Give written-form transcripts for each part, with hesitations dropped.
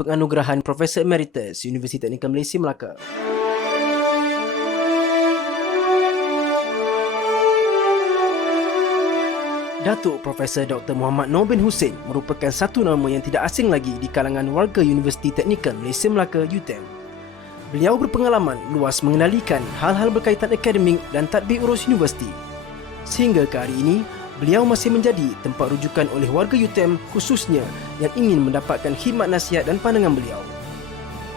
penganugerahan Profesor Emeritus Universiti Teknikal Malaysia Melaka. Datuk Profesor Dr. Muhammad Noor bin Hussein merupakan satu nama yang tidak asing lagi di kalangan warga Universiti Teknikal Malaysia Melaka UTM. Beliau berpengalaman luas mengendalikan hal-hal berkaitan akademik dan tadbir urus universiti. Sehingga ke hari ini, beliau masih menjadi tempat rujukan oleh warga UTM khususnya yang ingin mendapatkan khidmat nasihat dan pandangan beliau.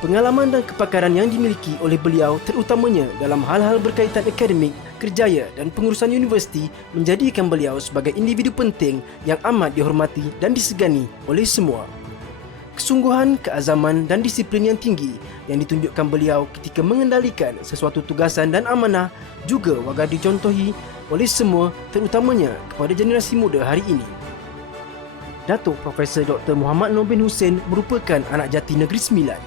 Pengalaman dan kepakaran yang dimiliki oleh beliau terutamanya dalam hal-hal berkaitan akademik, kerjaya dan pengurusan universiti menjadikan beliau sebagai individu penting yang amat dihormati dan disegani oleh semua. Kesungguhan, keazaman dan disiplin yang tinggi yang ditunjukkan beliau ketika mengendalikan sesuatu tugasan dan amanah juga wajar dicontohi oleh semua, terutamanya kepada generasi muda hari ini. Datuk Profesor Dr. Muhammad Noor bin Hussein merupakan anak jati Negeri Sembilan.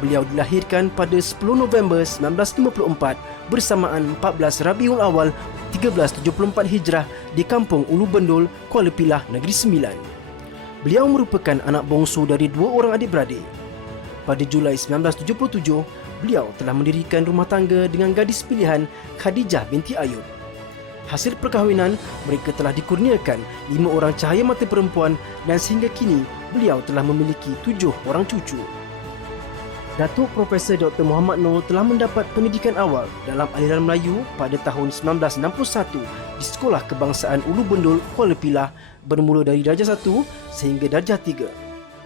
Beliau dilahirkan pada 10 November 1954 bersamaan 14 Rabiul Awal 1374 Hijrah di Kampung Ulu Bendul, Kuala Pilah, Negeri Sembilan. Beliau merupakan anak bongsu dari dua orang adik-beradik. Pada Julai 1977, beliau telah mendirikan rumah tangga dengan gadis pilihan Khadijah binti Ayub. Hasil perkahwinan, mereka telah dikurniakan 5 orang cahaya mata perempuan dan sehingga kini beliau telah memiliki 7 orang cucu. Datuk Profesor Dr. Muhammad Noor telah mendapat pendidikan awal dalam aliran Melayu pada tahun 1961 di Sekolah Kebangsaan Ulu Bendul, Kuala Pilah bermula dari darjah 1 sehingga darjah 3.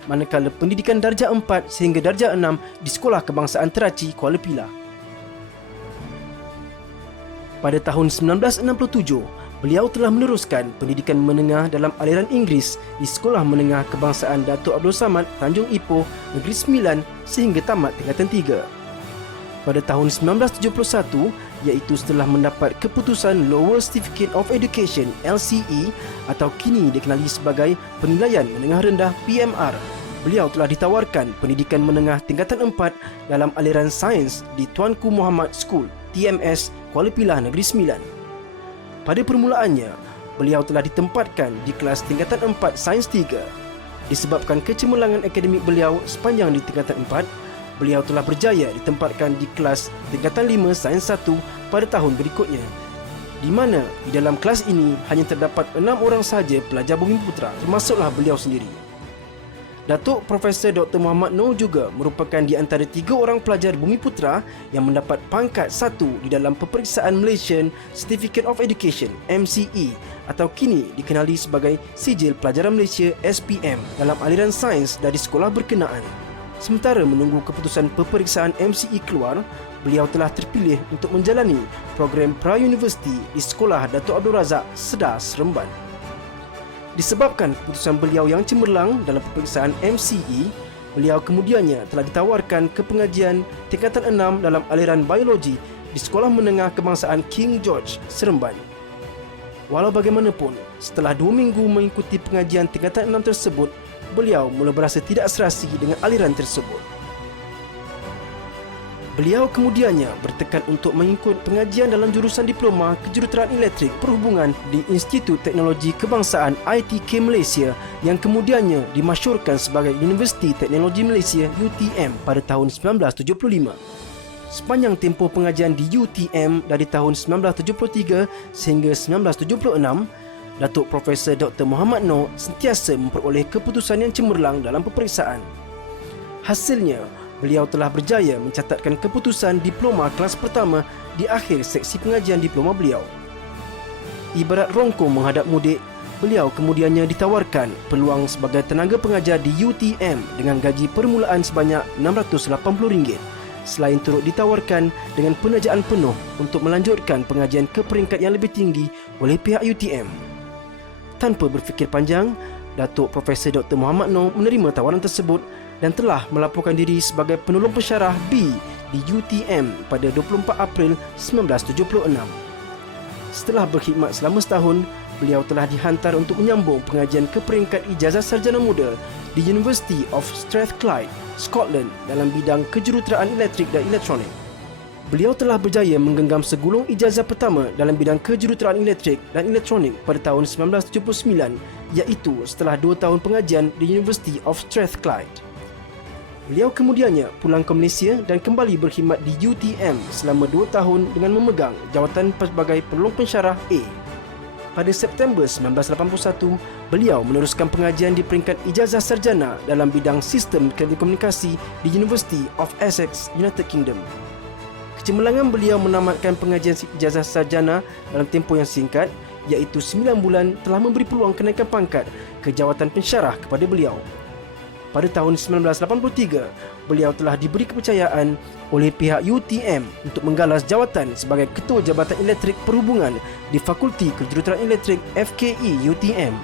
Manakala pendidikan darjah 4 sehingga darjah 6 di Sekolah Kebangsaan Teraci, Kuala Pilah. Pada tahun 1967, beliau telah meneruskan pendidikan menengah dalam aliran Inggeris di Sekolah Menengah Kebangsaan Datuk Abdul Samad, Tanjung Ipoh, Negeri Sembilan sehingga tamat tingkatan 3. Pada tahun 1971, iaitu setelah mendapat keputusan Lower Certificate of Education LCE atau kini dikenali sebagai Penilaian Menengah Rendah PMR, beliau telah ditawarkan pendidikan menengah tingkatan 4 dalam aliran sains di Tuanku Muhammad School TMS, Kuala Pilah, Negeri Sembilan. Pada permulaannya, beliau telah ditempatkan di kelas tingkatan 4 Sains 3. Disebabkan kecemerlangan akademik beliau sepanjang di tingkatan 4, beliau telah berjaya ditempatkan di kelas tingkatan 5 Sains 1 pada tahun berikutnya, di mana di dalam kelas ini hanya terdapat 6 orang sahaja pelajar Bumiputra, termasuklah beliau sendiri. Datuk Profesor Dr. Muhammad Noor juga merupakan di antara 3 orang pelajar Bumiputra yang mendapat pangkat 1 di dalam Peperiksaan Malaysian Certificate of Education MCE atau kini dikenali sebagai Sijil Pelajaran Malaysia SPM dalam aliran sains dari sekolah berkenaan. Sementara menunggu keputusan peperiksaan MCE keluar, beliau telah terpilih untuk menjalani program pra-universiti di Sekolah Datuk Abdul Razak, Sedar, Seremban. Disebabkan keputusan beliau yang cemerlang dalam peperiksaan MCE, beliau kemudiannya telah ditawarkan ke pengajian tingkatan 6 dalam aliran biologi di Sekolah Menengah Kebangsaan King George, Seremban. Walau bagaimanapun, setelah 2 minggu mengikuti pengajian tingkatan 6 tersebut, beliau mula berasa tidak serasi dengan aliran tersebut. Beliau kemudiannya bertekad untuk mengikut pengajian dalam jurusan Diploma Kejuruteraan Elektrik Perhubungan di Institut Teknologi Kebangsaan ITK Malaysia yang kemudiannya dimasyhurkan sebagai Universiti Teknologi Malaysia UTM pada tahun 1975. Sepanjang tempoh pengajian di UTM dari tahun 1973 sehingga 1976, Datuk Profesor Dr. Muhammad Noor sentiasa memperoleh keputusan yang cemerlang dalam peperiksaan. Hasilnya, beliau telah berjaya mencatatkan keputusan diploma kelas pertama di akhir seksi pengajian diploma beliau. Ibarat rongkong menghadap mudik, beliau kemudiannya ditawarkan peluang sebagai tenaga pengajar di UTM dengan gaji permulaan sebanyak RM680, selain turut ditawarkan dengan penajaan penuh untuk melanjutkan pengajian ke peringkat yang lebih tinggi oleh pihak UTM. Tanpa berfikir panjang, Datuk Profesor Dr. Muhammad Noor menerima tawaran tersebut dan telah melaporkan diri sebagai penolong pensyarah B di UTM pada 24 April 1976. Setelah berkhidmat selama setahun, beliau telah dihantar untuk menyambung pengajian ke peringkat ijazah sarjana muda di University of Strathclyde, Scotland dalam bidang kejuruteraan elektrik dan elektronik. Beliau telah berjaya menggenggam segulung ijazah pertama dalam bidang kejuruteraan elektrik dan elektronik pada tahun 1979, iaitu setelah 2 tahun pengajian di University of Strathclyde. Beliau kemudiannya pulang ke Malaysia dan kembali berkhidmat di UTM selama 2 tahun dengan memegang jawatan sebagai penolong pensyarah A. Pada September 1981, beliau meneruskan pengajian di peringkat ijazah sarjana dalam bidang sistem telekomunikasi di University of Essex, United Kingdom. Kecemerlangan beliau menamatkan pengajian ijazah sarjana dalam tempoh yang singkat, iaitu 9 bulan, telah memberi peluang kenaikan pangkat ke jawatan pensyarah kepada beliau. Pada tahun 1983, beliau telah diberi kepercayaan oleh pihak UTM untuk menggalas jawatan sebagai Ketua Jabatan Elektrik Perhubungan di Fakulti Kejuruteraan Elektrik FKE UTM.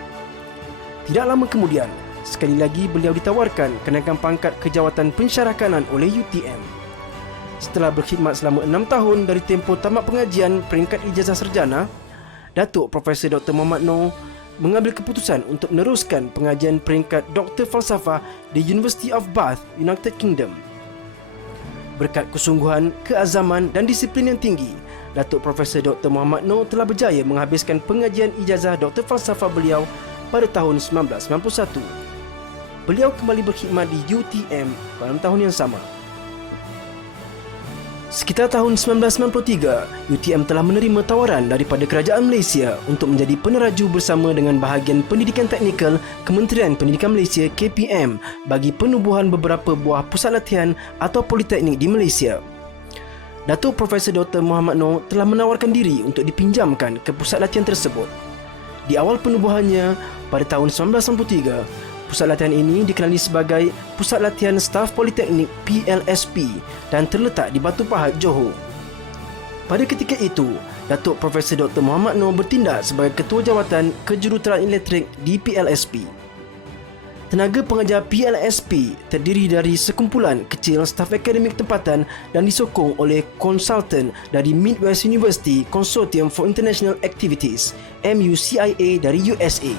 Tidak lama kemudian, sekali lagi beliau ditawarkan kenaikan pangkat ke jawatan pensyarah kanan oleh UTM. Setelah berkhidmat selama 6 tahun dari tempoh tamat pengajian peringkat ijazah sarjana, Datuk Profesor Dr. Mohammad Noor mengambil keputusan untuk meneruskan pengajian peringkat Doktor Falsafah di University of Bath, United Kingdom. Berkat kesungguhan, keazaman dan disiplin yang tinggi, Datuk Profesor Dr. Mohammad Noor telah berjaya menghabiskan pengajian ijazah Doktor Falsafah beliau pada tahun 1991. Beliau kembali berkhidmat di UTM pada tahun yang sama. Sekitar tahun 1993, UTM telah menerima tawaran daripada Kerajaan Malaysia untuk menjadi peneraju bersama dengan bahagian Pendidikan Teknikal Kementerian Pendidikan Malaysia KPM bagi penubuhan beberapa buah pusat latihan atau politeknik di Malaysia. Datuk Profesor Dr. Mohammad Noor telah menawarkan diri untuk dipinjamkan ke pusat latihan tersebut. Di awal penubuhannya pada tahun 1993, pusat latihan ini dikenali sebagai Pusat Latihan Staf Politeknik PLSP dan terletak di Batu Pahat, Johor. Pada ketika itu, Datuk Profesor Dr. Mohammad Noor bertindak sebagai Ketua Jawatan Kejuruteraan Elektrik di PLSP. Tenaga pengajar PLSP terdiri dari sekumpulan kecil staf akademik tempatan dan disokong oleh konsultan dari Midwest University Consortium for International Activities MUCIA dari USA.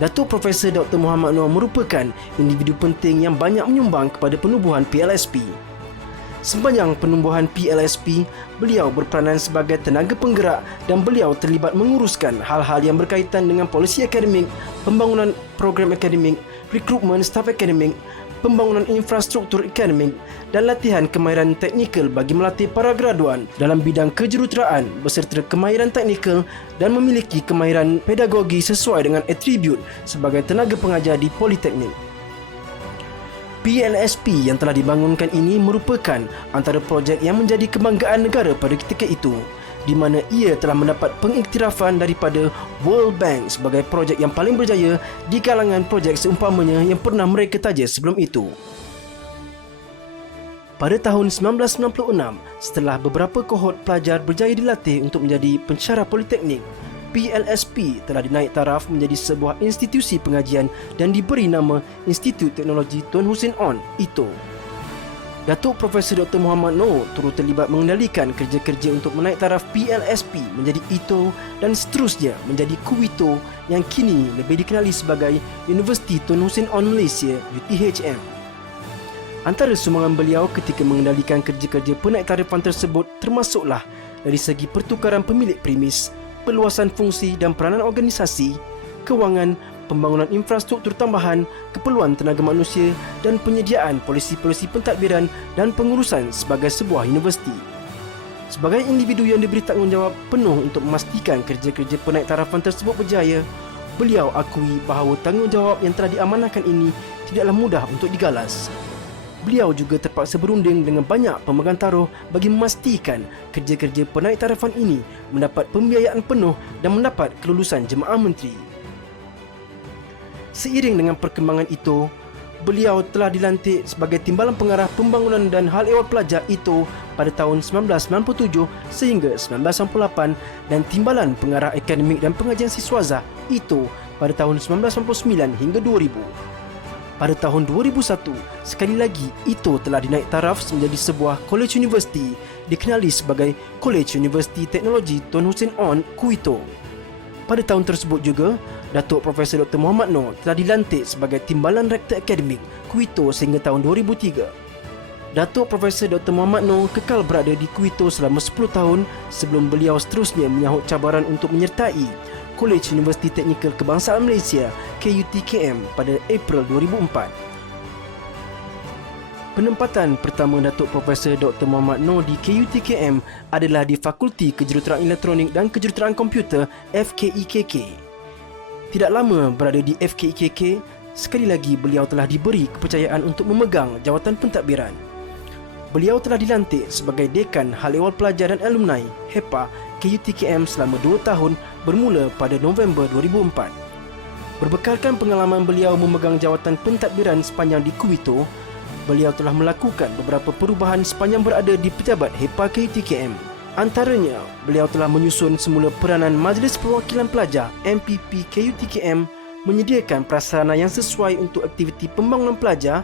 Datuk Profesor Dr. Mohammad Noor merupakan individu penting yang banyak menyumbang kepada penubuhan PLSP. Sepanjang penubuhan PLSP, beliau berperanan sebagai tenaga penggerak dan beliau terlibat menguruskan hal-hal yang berkaitan dengan polisi akademik, pembangunan program akademik, rekrutmen staf akademik, pembangunan infrastruktur akademik dan latihan kemahiran teknikal bagi melatih para graduan dalam bidang kejuruteraan beserta kemahiran teknikal dan memiliki kemahiran pedagogi sesuai dengan atribut sebagai tenaga pengajar di politeknik. PLSP yang telah dibangunkan ini merupakan antara projek yang menjadi kebanggaan negara pada ketika itu, di mana ia telah mendapat pengiktirafan daripada World Bank sebagai projek yang paling berjaya di kalangan projek seumpamanya yang pernah mereka taja sebelum itu. Pada tahun 1996, setelah beberapa kohort pelajar berjaya dilatih untuk menjadi pensyarah politeknik, PLSP telah dinaik taraf menjadi sebuah institusi pengajian dan diberi nama Institut Teknologi Tun Hussein On, ITO. Datuk Profesor Dr. Mohammad Noor turut terlibat mengendalikan kerja-kerja untuk menaik taraf PLSP menjadi ITO dan seterusnya menjadi KUITO yang kini lebih dikenali sebagai Universiti Tun Hussein On Malaysia UTHM. Antara sumbangan beliau ketika mengendalikan kerja-kerja penaiktarafan tersebut termasuklah dari segi pertukaran pemilik premis, perluasan fungsi dan peranan organisasi, kewangan, pembangunan infrastruktur tambahan, keperluan tenaga manusia dan penyediaan polisi-polisi pentadbiran dan pengurusan sebagai sebuah universiti. Sebagai individu yang diberi tanggungjawab penuh untuk memastikan kerja-kerja penaiktarafan tersebut berjaya, beliau akui bahawa tanggungjawab yang telah diamanahkan ini tidaklah mudah untuk digalas. Beliau juga terpaksa berunding dengan banyak pemegang taruh bagi memastikan kerja-kerja penaiktarafan ini mendapat pembiayaan penuh dan mendapat kelulusan jemaah menteri. Seiring dengan perkembangan itu, beliau telah dilantik sebagai Timbalan Pengarah Pembangunan dan Hal Ehwal Pelajar ITO pada tahun 1997 sehingga 1998 dan Timbalan Pengarah Akademik dan Pengajian Siswaza ITO pada tahun 1999 hingga 2000. Pada tahun 2001, sekali lagi ITO telah dinaik taraf menjadi sebuah college universiti dikenali sebagai College Universiti Teknologi Tun Hussein On KUITO. Pada tahun tersebut juga, Datuk Profesor Dr. Mohammad Noor telah dilantik sebagai Timbalan Rektor Akademik KUITO sehingga tahun 2003. Datuk Profesor Dr. Mohammad Noor kekal berada di KUITO selama 10 tahun sebelum beliau seterusnya menyahut cabaran untuk menyertai College Universiti Teknikal Kebangsaan Malaysia KUTKM pada April 2004. Penempatan pertama Datuk Profesor Dr. Mohammad Noor di KUTKM adalah di Fakulti Kejuruteraan Elektronik dan Kejuruteraan Komputer FKEKK. Tidak lama berada di FKEKK, sekali lagi beliau telah diberi kepercayaan untuk memegang jawatan pentadbiran. Beliau telah dilantik sebagai Dekan Hal Ehwal Pelajar dan Alumni HEPA KUTKM selama 2 tahun bermula pada November 2004. Berbekalkan pengalaman beliau memegang jawatan pentadbiran sepanjang di Kuwito, beliau telah melakukan beberapa perubahan sepanjang berada di pejabat HEPA KUTKM. Antaranya, beliau telah menyusun semula peranan Majlis Perwakilan Pelajar MPP KUTKM, menyediakan prasarana yang sesuai untuk aktiviti pembangunan pelajar,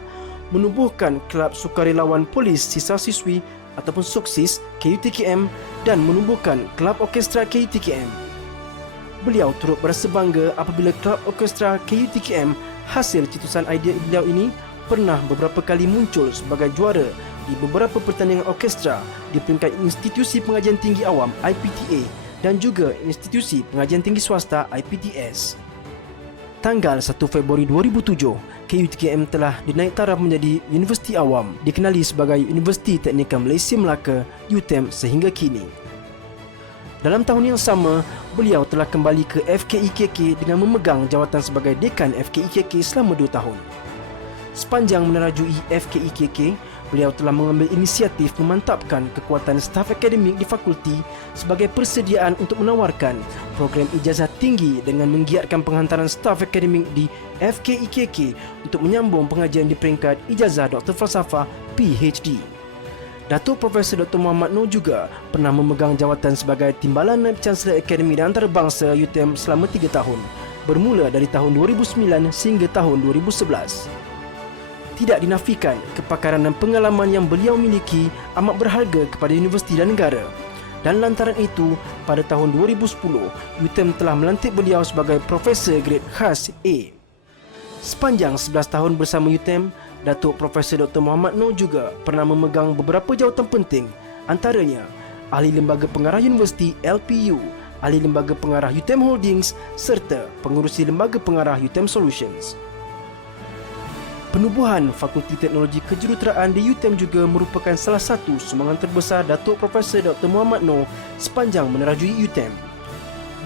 menubuhkan Kelab Sukarelawan Polis Siswa-Siswi ataupun SOKSIS KUTKM dan menubuhkan Kelab Orkestra KUTKM. Beliau turut berasa bangga apabila Kelab Orkestra KUTKM hasil cetusan idea beliau ini pernah beberapa kali muncul sebagai juara di beberapa pertandingan orkestra di peringkat Institusi Pengajian Tinggi Awam IPTA dan juga Institusi Pengajian Tinggi Swasta IPTS. Tanggal 1 Februari 2007, KUTKM telah dinaik taraf menjadi Universiti Awam, dikenali sebagai Universiti Teknikal Malaysia Melaka UTM sehingga kini. Dalam tahun yang sama, beliau telah kembali ke FKEKK dengan memegang jawatan sebagai Dekan FKEKK selama 2 tahun. Sepanjang menerajui FKEKK, beliau telah mengambil inisiatif memantapkan kekuatan staf akademik di fakulti sebagai persediaan untuk menawarkan program ijazah tinggi dengan menggiatkan penghantaran staf akademik di FKEKK untuk menyambung pengajian di peringkat ijazah Dr. Falsafah PhD. Datuk Profesor Dr. Mohammad Noor juga pernah memegang jawatan sebagai Timbalan Naib Chancellor Akademi dan Antarabangsa UTM selama 3 tahun, bermula dari tahun 2009 sehingga tahun 2011. Tidak dinafikan, kepakaran dan pengalaman yang beliau miliki amat berharga kepada universiti dan negara. Dan lantaran itu, pada tahun 2010, UTM telah melantik beliau sebagai Profesor Grade Khas A. Sepanjang 11 tahun bersama UTM, Datuk Profesor Dr. Mohammad Noor juga pernah memegang beberapa jawatan penting, antaranya Ahli Lembaga Pengarah Universiti LPU, Ahli Lembaga Pengarah UTM Holdings serta Pengurusi Lembaga Pengarah UTM Solutions. Penubuhan Fakulti Teknologi Kejuruteraan di UTM juga merupakan salah satu sumbangan terbesar Datuk Profesor Dr. Mohammad Noor sepanjang menerajui UTM.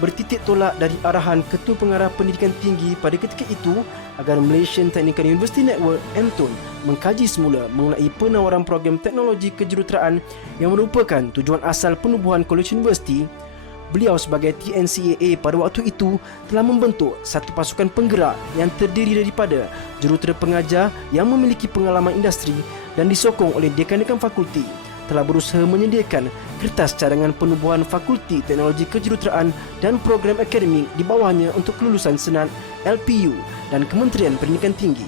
Bertitik tolak dari arahan Ketua Pengarah Pendidikan Tinggi pada ketika itu agar Malaysian Technical University Network MTUN mengkaji semula mengenai penawaran program teknologi kejuruteraan yang merupakan tujuan asal penubuhan Kolej Universiti, beliau sebagai TNCAA pada waktu itu telah membentuk satu pasukan penggerak yang terdiri daripada jurutera pengajar yang memiliki pengalaman industri dan disokong oleh dekan-dekan fakulti, telah berusaha menyediakan kertas cadangan penubuhan Fakulti Teknologi Kejuruteraan dan program akademik di bawahnya untuk kelulusan senat LPU dan Kementerian Pendidikan Tinggi.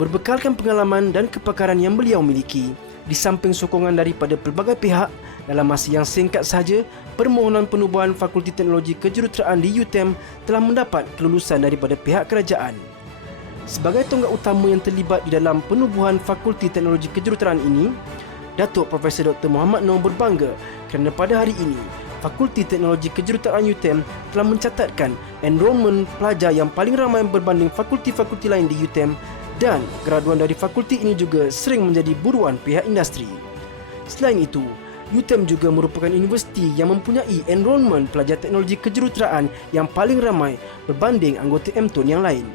Berbekalkan pengalaman dan kepakaran yang beliau miliki, di samping sokongan daripada pelbagai pihak, dalam masa yang singkat sahaja, permohonan penubuhan Fakulti Teknologi Kejuruteraan di UTM telah mendapat kelulusan daripada pihak kerajaan. Sebagai tonggak utama yang terlibat di dalam penubuhan Fakulti Teknologi Kejuruteraan ini, Datuk Profesor Dr. Mohammad Noor berbangga kerana pada hari ini, Fakulti Teknologi Kejuruteraan UTM telah mencatatkan enrolment pelajar yang paling ramai berbanding fakulti-fakulti lain di UTM dan graduan dari fakulti ini juga sering menjadi buruan pihak industri. Selain itu, UTM juga merupakan universiti yang mempunyai enrolment pelajar teknologi kejuruteraan yang paling ramai berbanding anggota MTUN yang lain.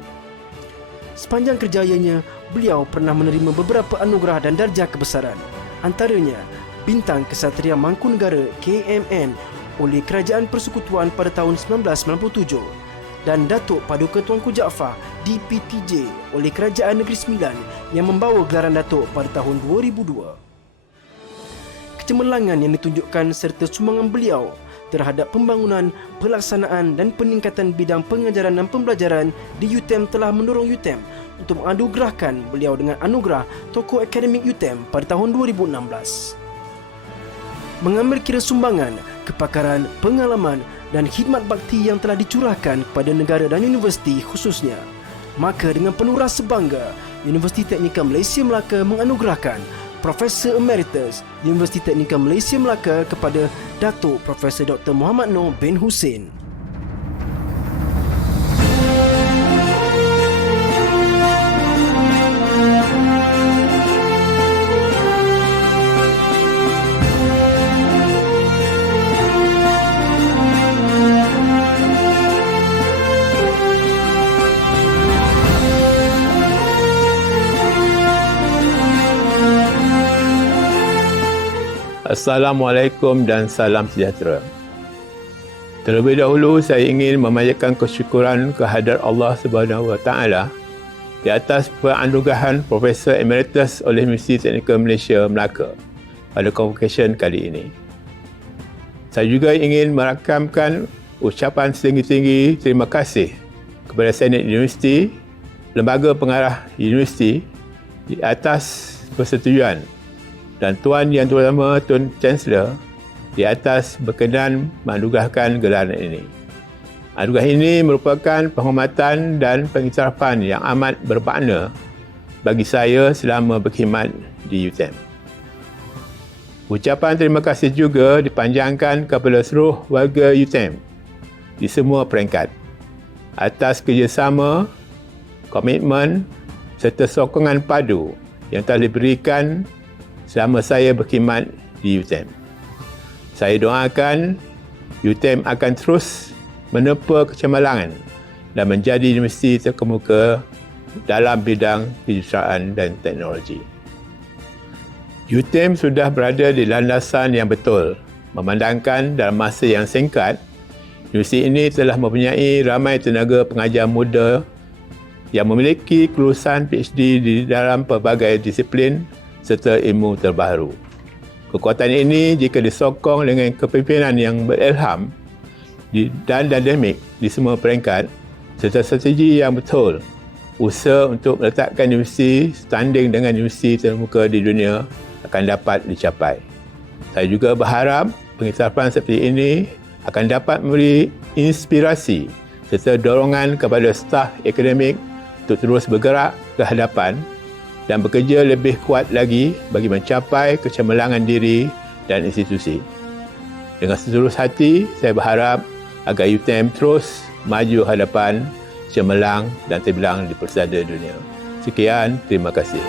Sepanjang kerjayanya, beliau pernah menerima beberapa anugerah dan darjah kebesaran, antaranya Bintang Kesatria Mangkunegara KMN oleh Kerajaan Persekutuan pada tahun 1997 dan Datuk Paduka Tuanku Jaafar DPTJ oleh Kerajaan Negeri Sembilan yang membawa gelaran Datuk pada tahun 2002. Kecemerlangan yang ditunjukkan serta sumbangan beliau terhadap pembangunan, pelaksanaan dan peningkatan bidang pengajaran dan pembelajaran di UTM telah mendorong UTM untuk menganugerahkan beliau dengan anugerah Tokoh Akademik UTM pada tahun 2016. Mengambil kira sumbangan, kepakaran, pengalaman dan khidmat bakti yang telah dicurahkan kepada negara dan universiti khususnya, maka dengan penuh rasa bangga, Universiti Teknikal Malaysia Melaka menganugerahkan Profesor Emeritus Universiti Teknikal Malaysia Melaka kepada Datuk Profesor Dr. Mohammad Noor bin Hussein. Assalamualaikum dan salam sejahtera. Terlebih dahulu saya ingin memanjatkan kesyukuran kehadrat Allah Subhanahu Wa Taala di atas penganugerahan Profesor Emeritus oleh Universiti Teknikal Malaysia Melaka pada convocation kali ini. Saya juga ingin merakamkan ucapan setinggi-tinggi terima kasih kepada Senate Universiti, Lembaga Pengarah Universiti di atas persetujuan dan Tuan Yang Terutama Tun Chancellor di atas berkenan menganugerahkan gelaran ini. Anugerah ini merupakan penghormatan dan pengiktirafan yang amat bermakna bagi saya selama berkhidmat di UTM. Ucapan terima kasih juga dipanjangkan kepada seluruh warga UTM di semua peringkat atas kerjasama, komitmen serta sokongan padu yang telah diberikan selama saya berkhidmat di UTM. Saya doakan UTM akan terus menepa kecemerlangan dan menjadi universiti terkemuka dalam bidang kejuruteraan dan teknologi. UTM sudah berada di landasan yang betul, memandangkan dalam masa yang singkat, universiti ini telah mempunyai ramai tenaga pengajar muda yang memiliki kelulusan PhD di dalam pelbagai disiplin serta ilmu terbaru. Kekuatan ini jika disokong dengan kepimpinan yang berilham dan dinamik di semua peringkat serta strategi yang betul, usaha untuk meletakkan universiti standing dengan universiti terkemuka di dunia akan dapat dicapai. Saya juga berharap pengiktirafan seperti ini akan dapat memberi inspirasi serta dorongan kepada staf akademik untuk terus bergerak ke hadapan dan bekerja lebih kuat lagi bagi mencapai kecemerlangan diri dan institusi. Dengan setulus hati, saya berharap agar UTM terus maju hadapan, cemerlang dan terbilang di persada dunia. Sekian, terima kasih.